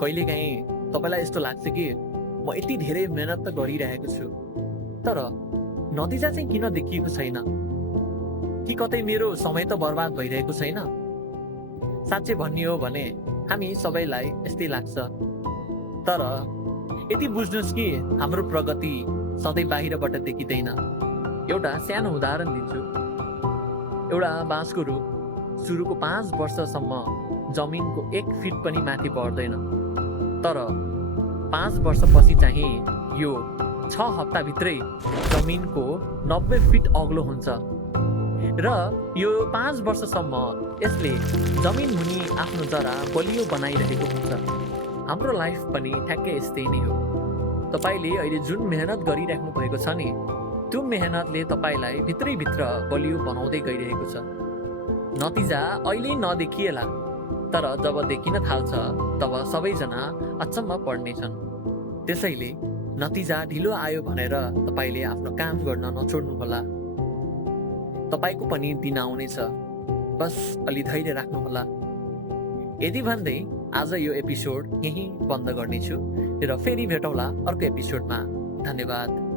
कहिलेकाहीँ तपाईँलाई यस्तो लाग्छ कि म यति धेरै मेहनत त गरिरहेको छु, तर नतिजा चाहिँ किन देखिएको छैन? कि कतै मेरो समय त बर्बाद भइरहेको छैन? साँच्चै भन्ने हो भने हामी सबैलाई यस्तै लाग्छ। तर यति बुझ्नुहोस् कि हाम्रो प्रगति सधैँ बाहिरबाट देखिँदैन। एउटा सानो उदाहरण दिन्छु। एउटा बाँसको रुख सुरुको 5 वर्षसम्म जमिनको 1 फिट पनि माथि बढ्दैन, तर 5 वर्षपछि चाहिँ यो 6 हप्ताभित्रै जमिनको 90 फिट अग्लो हुन्छ र यो 5 वर्षसम्म यसले जमिन मुनि आफ्नो जरा बलियो बनाइरहेको हुन्छ। हाम्रो लाइफ पनि ठ्याक्कै यस्तै नै हो। तपाईँले अहिले जुन मेहनत गरिराख्नु भएको छ नि, त्यो मेहनतले तपाईँलाई भित्रैभित्र बलियो बनाउँदै गइरहेको छ। नतिजा अहिले नदेखिएला, तर जब देखिन थाल्छ तब सबैजना अचम्म पर्नेछन्। त्यसैले नतिजा ढिलो आयो भनेर तपाईँले आफ्नो काम गर्न नछोड्नुहोला। तपाईँको पनि दिन आउनेछ, बस अलि धैर्य राख्नुहोला। यदि भन्दै आज यो एपिसोड यहीँ बन्द गर्नेछु र फेरि भेटौँला अर्को एपिसोडमा। धन्यवाद।